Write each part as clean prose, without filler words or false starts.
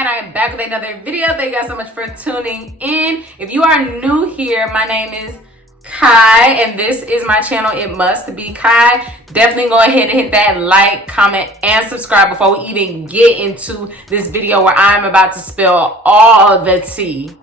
and I'm back with another video. Thank you guys so much for tuning in. If you are new here, my name is Kai, and this is my channel, It Must Be Kai. Definitely go ahead and hit that like, comment, and subscribe before we even get into this video where I'm about to spill all the tea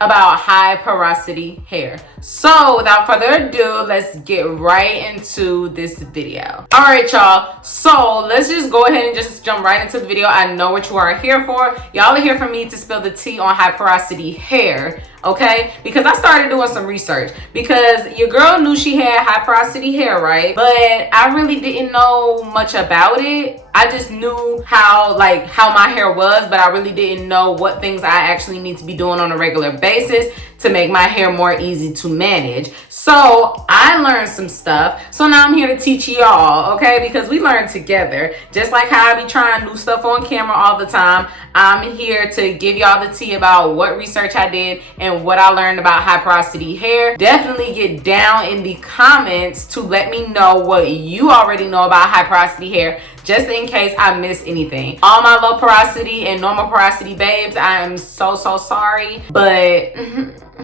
about high porosity hair. So without further ado, let's get right into this video. All right, y'all. So let's just go ahead and just jump right into the video. I know what you are here for. Y'all are here for me to spill the tea on high porosity hair, okay? Because I started doing some research because your girl knew she had high porosity hair, right? But I really didn't know much about it. I just knew how my hair was, but I really didn't know what things I actually need to be doing on a regular basis to make my hair more easy to manage. So I learned some stuff. So now I'm here to teach y'all, okay? Because we learn together. Just like how I be trying new stuff on camera all the time, I'm here to give y'all the tea about what research I did and what I learned about high porosity hair. Definitely get down in the comments to let me know what you already know about high porosity hair, just in case I missed anything. All my low porosity and normal porosity babes, I am so sorry, but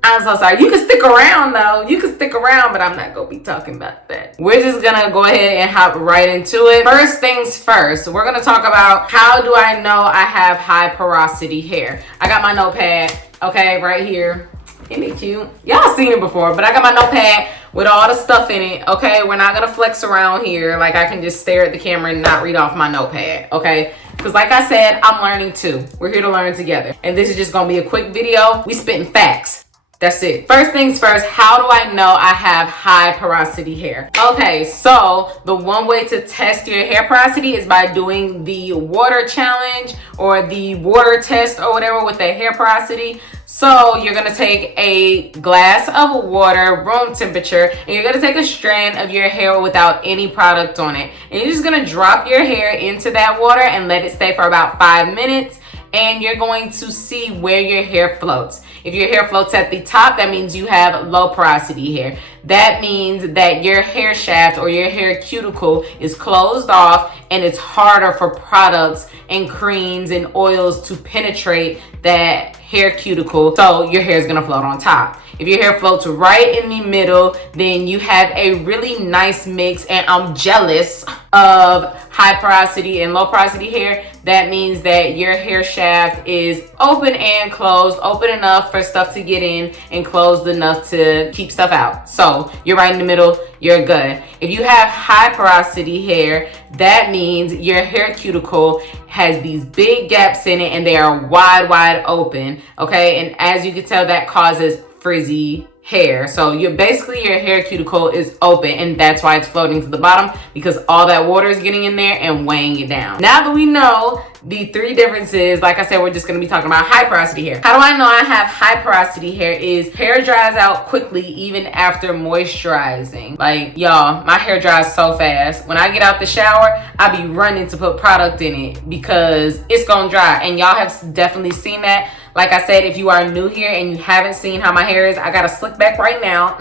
I'm so sorry. You can stick around though. You can stick around, but I'm not gonna be talking about that. We're just gonna go ahead and hop right into it. First things first, we're gonna talk about how do I know I have high porosity hair. I got my notepad, okay, right here. Isn't it cute? Y'all seen it before, but I got my notepad with all the stuff in it, okay? We're not gonna flex around here. Like I can just stare at the camera and not read off my notepad, okay? Because like I said, I'm learning too. We're here to learn together. And this is just gonna be a quick video. We spitting facts. That's it. First things first, how do I know I have high porosity hair? Okay, so the one way to test your hair porosity is by doing the water challenge or the water test or whatever with the hair porosity. So you're gonna take a glass of water, room temperature, and you're gonna take a strand of your hair without any product on it. And you're just gonna drop your hair into that water and let it stay for about 5 minutes. And you're going to see where your hair floats. If your hair floats at the top, that means you have low porosity hair. That means that your hair shaft or your hair cuticle is closed off and it's harder for products and creams and oils to penetrate that hair cuticle, so your hair is gonna float on top. If your hair floats right in the middle, then you have a really nice mix, and I'm jealous of high porosity and low porosity hair. That means that your hair shaft is open and closed, open enough for stuff to get in and closed enough to keep stuff out. So you're right in the middle, you're good. If you have high porosity hair, that means your hair cuticle has these big gaps in it and they are wide open, okay? And as you can tell, that causes frizzy hair. So your hair cuticle is open, and that's why it's floating to the bottom, because all that water is getting in there and weighing it down. Now that we know the 3 differences, like I said, we're just going to be talking about high porosity hair. How do I know I have high porosity hair? Is hair dries out quickly even after moisturizing. Like, y'all, my hair dries so fast. When I get out the shower, I be running to put product in it because it's gonna dry, and y'all have definitely seen that. Like I said, if you are new here and you haven't seen how my hair is, I got a slick back right now.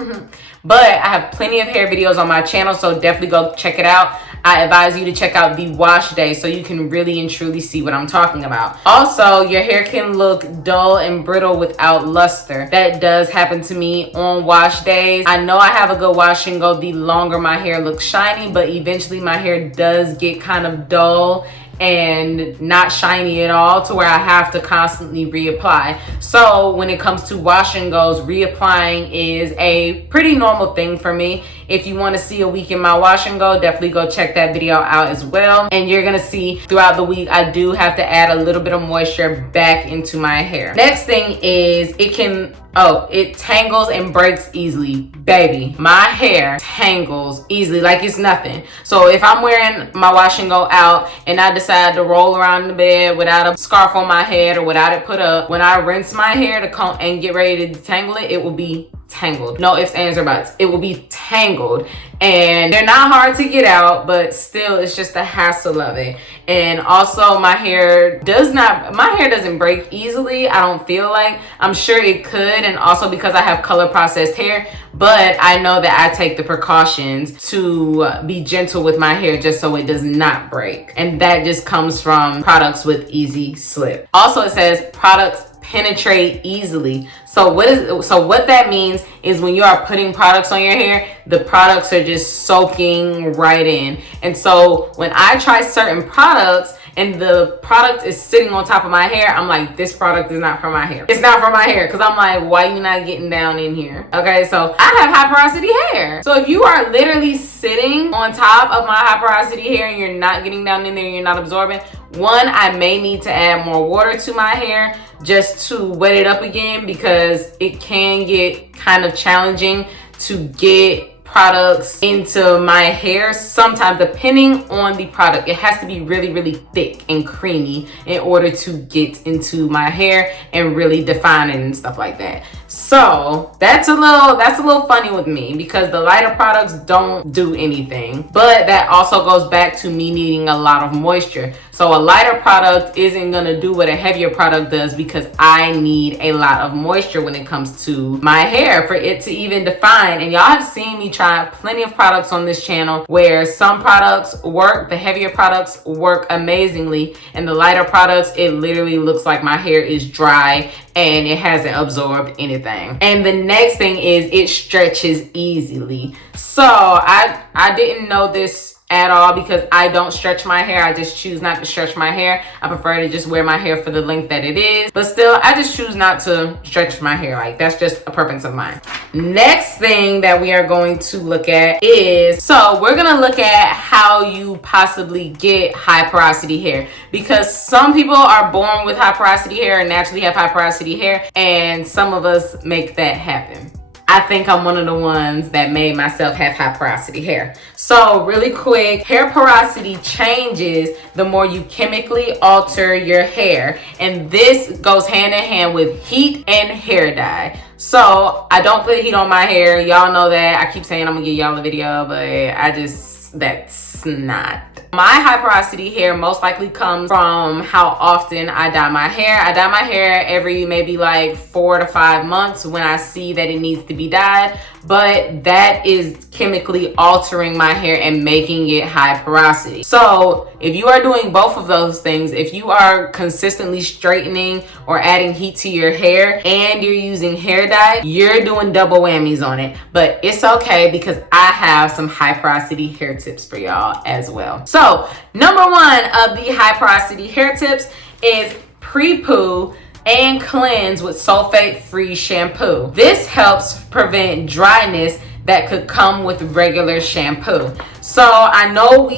But I have plenty of hair videos on my channel, so definitely go check it out. I advise you to check out the wash day so you can really and truly see what I'm talking about. Also, your hair can look dull and brittle without luster. That does happen to me on wash days. I know I have a good wash and go the longer my hair looks shiny, but eventually my hair does get kind of dull and not shiny at all to where I have to constantly reapply. So when it comes to wash and goes, reapplying is a pretty normal thing for me. If you want to see a week in my wash and go, definitely go check that video out as well. And you're gonna see throughout the week I do have to add a little bit of moisture back into my hair. Next thing is it tangles and breaks easily. Baby, my hair tangles easily like it's nothing. So if I'm wearing my wash and go out and I decide to roll around the bed without a scarf on my head or without it put up, when I rinse my hair to comb and get ready to detangle it, it will be tangled. No ifs, ands, or buts. It will be tangled. And they're not hard to get out, but still it's just the hassle of it. And also my hair doesn't break easily. I don't feel like. I'm sure it could, and also because I have color processed hair, but I know that I take the precautions to be gentle with my hair just so it does not break. And that just comes from products with easy slip. Also, it says products penetrate easily. So what that means is when you are putting products on your hair, the products are just soaking right in. And so when I try certain products and the product is sitting on top of my hair, I'm like, this product is not for my hair. It's not for my hair. Because I'm like, why you not getting down in here? Okay, so I have high porosity hair. So if you are literally sitting on top of my high porosity hair and you're not getting down in there, you're not absorbing, one, I may need to add more water to my hair just to wet it up again, because it can get kind of challenging to get products into my hair sometimes, depending on the product. It has to be really, really thick and creamy in order to get into my hair and really define it and stuff like that. So that's a little funny with me, because the lighter products don't do anything, but that also goes back to me needing a lot of moisture. So a lighter product isn't gonna do what a heavier product does, because I need a lot of moisture when it comes to my hair for it to even define. And y'all have seen me try plenty of products on this channel where some products work, the heavier products work amazingly, and the lighter products, it literally looks like my hair is dry and it hasn't absorbed anything. And the next thing is it stretches easily. So I didn't know this at all, because I don't stretch my hair. I just choose not to stretch my hair. I prefer to just wear my hair for the length that it is, but still I just choose not to stretch my hair. Like, that's just a preference of mine. Next thing that we are going to look at is, so we're gonna look at how you possibly get high porosity hair, because some people are born with high porosity hair and naturally have high porosity hair, and some of us make that happen. I think I'm one of the ones that made myself have high porosity hair. So really quick, hair porosity changes the more you chemically alter your hair. And this goes hand in hand with heat and hair dye. So I don't put heat on my hair. Y'all know that. I keep saying I'm gonna give y'all a video, but that's not. My high porosity hair most likely comes from how often I dye my hair. I dye my hair every maybe like 4 to 5 months when I see that it needs to be dyed, but that is chemically altering my hair and making it high porosity. So if you are doing both of those things, if you are consistently straightening or adding heat to your hair and you're using hair dye, you're doing double whammies on it. But it's okay, because I have some high porosity hair tips for y'all as well. So number one of the high porosity hair tips is Prepoo and cleanse with sulfate-free shampoo. This helps prevent dryness that could come with regular shampoo. So I know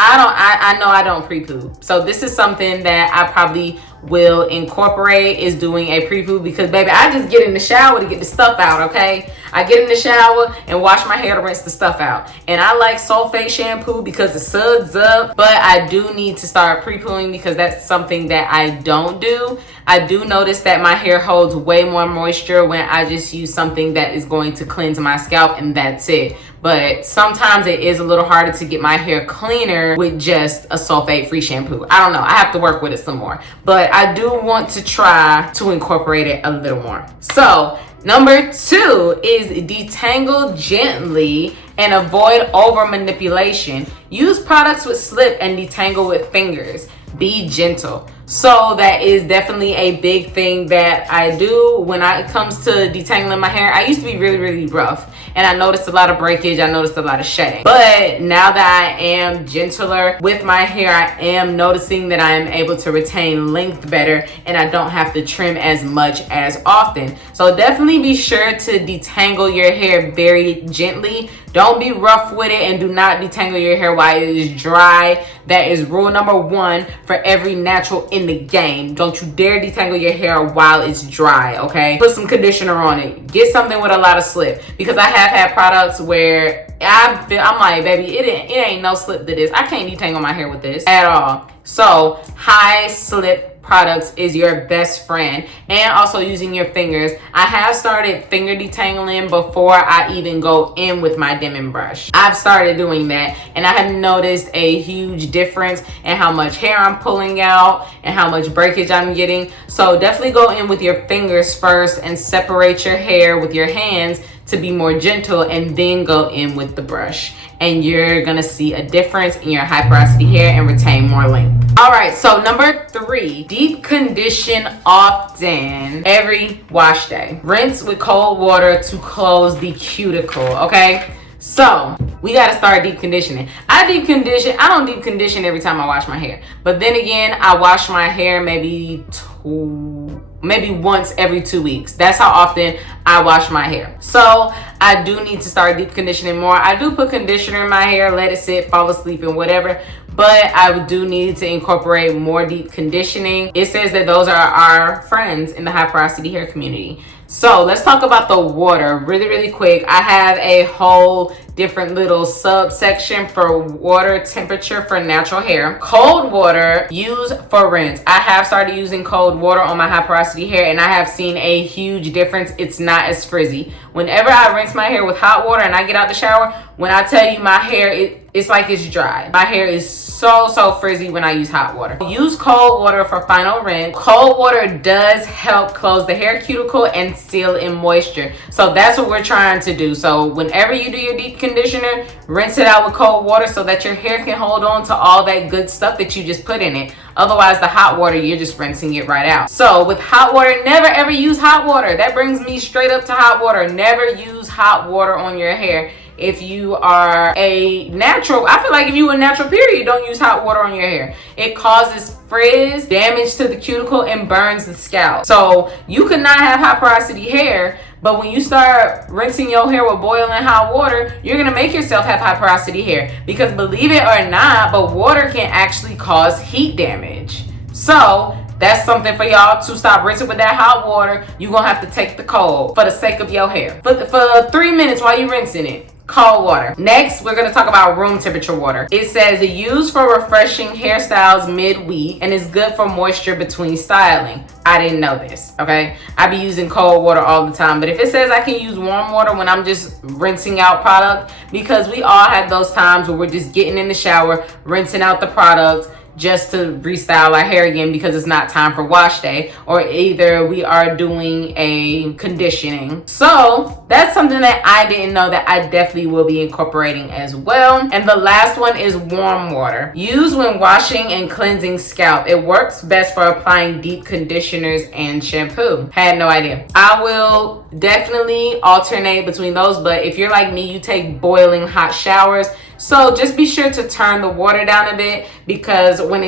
I don't pre-poo. So this is something that I probably will incorporate, is doing a pre-poo, because baby, I just get in the shower to get the stuff out, okay? I get in the shower and wash my hair to rinse the stuff out. And I like sulfate shampoo because it suds up, but I do need to start pre-pooing, because that's something that I don't do. I do notice that my hair holds way more moisture when I just use something that is going to cleanse my scalp, and that's it. But sometimes it is a little harder to get my hair cleaner with just a sulfate-free shampoo. I don't know. I have to work with it some more. But I do want to try to incorporate it a little more. So number 2 is detangle gently and avoid over manipulation. Use products with slip and detangle with fingers. Be gentle. So that is definitely a big thing that I do when it comes to detangling my hair. I used to be really, really rough, and I noticed a lot of breakage. I noticed a lot of shedding. But now that I am gentler with my hair, I am noticing that I am able to retain length better, and I don't have to trim as much as often. So definitely be sure to detangle your hair very gently. Don't be rough with it, and do not detangle your hair while it is dry. That is rule number 1 for every natural in the game. Don't you dare detangle your hair while it's dry, okay? Put some conditioner on it. Get something with a lot of slip, because I have had products where I'm like, baby, it ain't no slip to this. I can't detangle my hair with this at all. So high slip products is your best friend, and also using your fingers. I have started finger detangling before I even go in with my Denman brush. I've started doing that, and I have noticed a huge difference in how much hair I'm pulling out and how much breakage I'm getting. So definitely go in with your fingers first and separate your hair with your hands to be more gentle, and then go in with the brush, and you're gonna see a difference in your high porosity hair and retain more length. All right, so number 3, deep condition often every wash day. Rinse with cold water to close the cuticle, okay? So we gotta start deep conditioning. I don't deep condition every time I wash my hair, but then again, I wash my hair maybe once every 2 weeks. That's how often I wash my hair. So I do need to start deep conditioning more. I do put conditioner in my hair, let it sit, fall asleep and whatever, but I do need to incorporate more deep conditioning. It says that those are our friends in the high porosity hair community. So let's talk about the water really quick. I have a whole different little subsection for water temperature for natural hair. Cold water, use for rinse. I have started using cold water on my high porosity hair, and I have seen a huge difference. It's not as frizzy. Whenever I rinse my hair with hot water and I get out the shower, when I tell you my hair, it's like it's dry. My hair is so frizzy when I use hot water. Use cold water for final rinse. Cold water does help close the hair cuticle and seal in moisture. So that's what we're trying to do. So whenever you do your deep conditioner, rinse it out with cold water so that your hair can hold on to all that good stuff that you just put in it. Otherwise, the hot water, you're just rinsing it right out. So with hot water, never ever use hot water. That brings me straight up to hot water. Never use hot water on your hair. If you are a natural, I feel like if you a natural period, don't use hot water on your hair. It causes frizz, damage to the cuticle, and burns the scalp. So you could not have high porosity hair, but when you start rinsing your hair with boiling hot water, you're gonna make yourself have high porosity hair. Because believe it or not, but water can actually cause heat damage. So that's something for y'all to stop rinsing with that hot water. You're gonna have to take the cold for the sake of your hair. For 3 minutes while you're rinsing it. Cold water. Next, we're going to talk about room temperature water. It says used for refreshing hairstyles mid-week and is good for moisture between styling. I didn't know this, okay? I be using cold water all the time, but if it says I can use warm water when I'm just rinsing out product, because we all have those times where we're just getting in the shower, rinsing out the product, just to restyle our hair again because it's not time for wash day, or either we are doing a conditioning. So that's something that I didn't know that I definitely will be incorporating as well. And the last one is warm water. Use when washing and cleansing scalp. It works best for applying deep conditioners and shampoo. Had no idea. I will definitely alternate between those, but if you're like me, you take boiling hot showers. So just be sure to turn the water down a bit, because when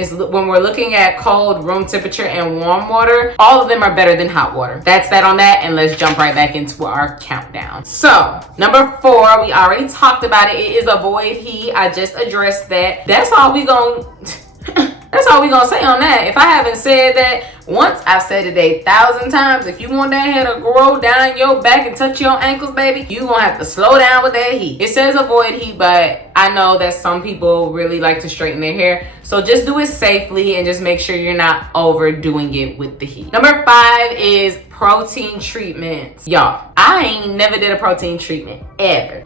we're looking at cold, room temperature, and warm water, all of them are better than hot water. That's that on that, and let's jump right back into our countdown. So number 4, we already talked about it. It is avoid heat. I just addressed that. That's all we gonna say on that. If I haven't said that once, I've said it 1,000 times. If you want that hair to grow down your back and touch your ankles, baby, you gonna have to slow down with that heat. It says avoid heat, but I know that some people really like to straighten their hair. So just do it safely and just make sure you're not overdoing it with the heat. Number 5 is protein treatments. Y'all, I ain't never did a protein treatment ever.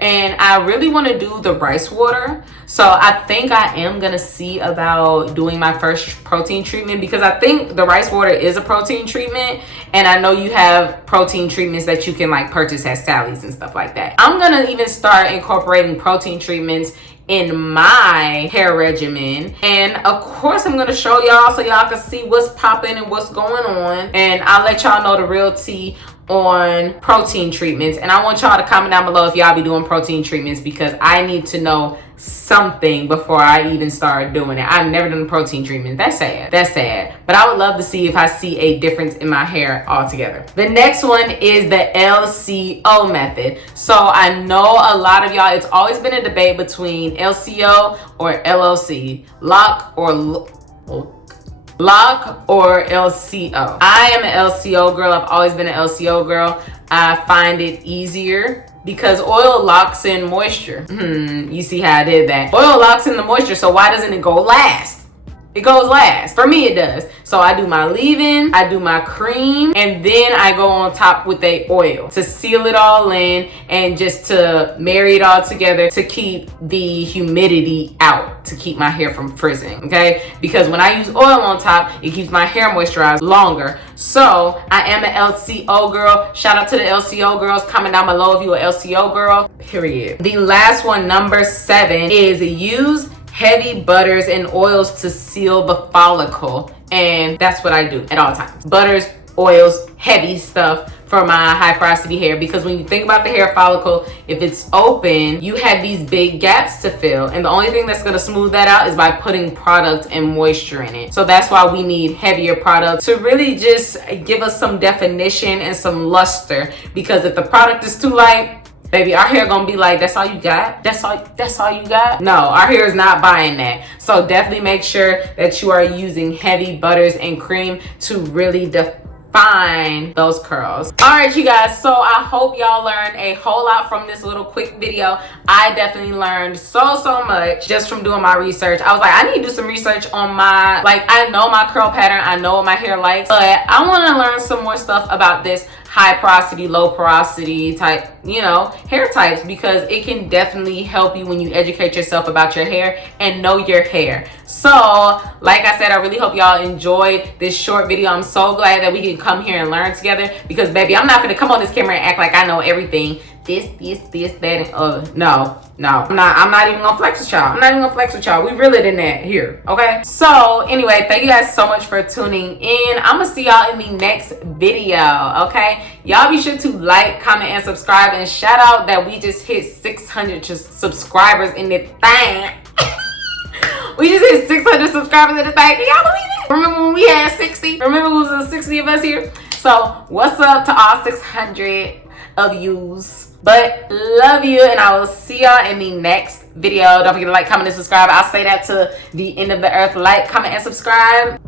And I really want to do the rice water. So I think I am going to see about doing my first protein treatment, because I think the rice water is a protein treatment. And I know you have protein treatments that you can like purchase at Sally's and stuff like that. I'm going to even start incorporating protein treatments in my hair regimen, and of course I'm going to show y'all so y'all can see what's popping and what's going on, and I'll let y'all know the real tea on protein treatments. And I want y'all to comment down below if y'all be doing protein treatments, because I need to know something before I even start doing it. I've never done a protein treatment. That's sad, but I would love to see if I see a difference in my hair altogether. The next one is the LCO method. So I know a lot of y'all, it's always been a debate between LCO or LOC, lock or LCO. I am an LCO girl. I've always been an LCO girl. I find it easier because oil locks in moisture. You see how I did that? Oil locks in the moisture, so why doesn't it go last? It goes last. For me, it does. So I do my leave-in, I do my cream, and then I go on top with a oil to seal it all in and just to marry it all together to keep the humidity out, to keep my hair from frizzing, okay? Because when I use oil on top, it keeps my hair moisturized longer. So I am an LCO girl. Shout out to the LCO girls. Comment down below if you're an LCO girl, period. The last one, number 7, is use heavy butters and oils to seal the follicle. And that's what I do at all times. Butters, oils, heavy stuff for my high porosity hair, because when you think about the hair follicle, if it's open, you have these big gaps to fill, and the only thing that's going to smooth that out is by putting product and moisture in it. So that's why we need heavier product to really just give us some definition and some luster, because if the product is too light, baby, our hair gonna be like, that's all you got? That's all you got? No, our hair is not buying that. So definitely make sure that you are using heavy butters and cream to really define those curls. All right, you guys, so I hope y'all learned a whole lot from this little quick video. I definitely learned so much just from doing my research. I was like, I need to do some research on my, like, I know my curl pattern, I know what my hair likes, but I want to learn some more stuff about this high porosity, low porosity type, you know, hair types, because it can definitely help you when you educate yourself about your hair and know your hair. So like I said, I really hope y'all enjoyed this short video. I'm so glad that we can come here and learn together, because baby, I'm not gonna come on this camera and act like I know everything. This, that, and no. I'm not even gonna flex with y'all. I'm not even gonna flex with y'all. We realer than that here, okay? So anyway, thank you guys so much for tuning in. I'm gonna see y'all in the next video, okay? Y'all be sure to like, comment, and subscribe. And shout out that we just hit 600 subscribers in the thing. We just hit 600 subscribers in the thing. Can y'all believe it? Remember when we had 60? Remember when it was 60 of us here? So what's up to all 600 of yous? But love you, and I will see y'all in the next video. Don't forget to like, comment, and subscribe. I'll say that to the end of the earth. Like, comment, and subscribe.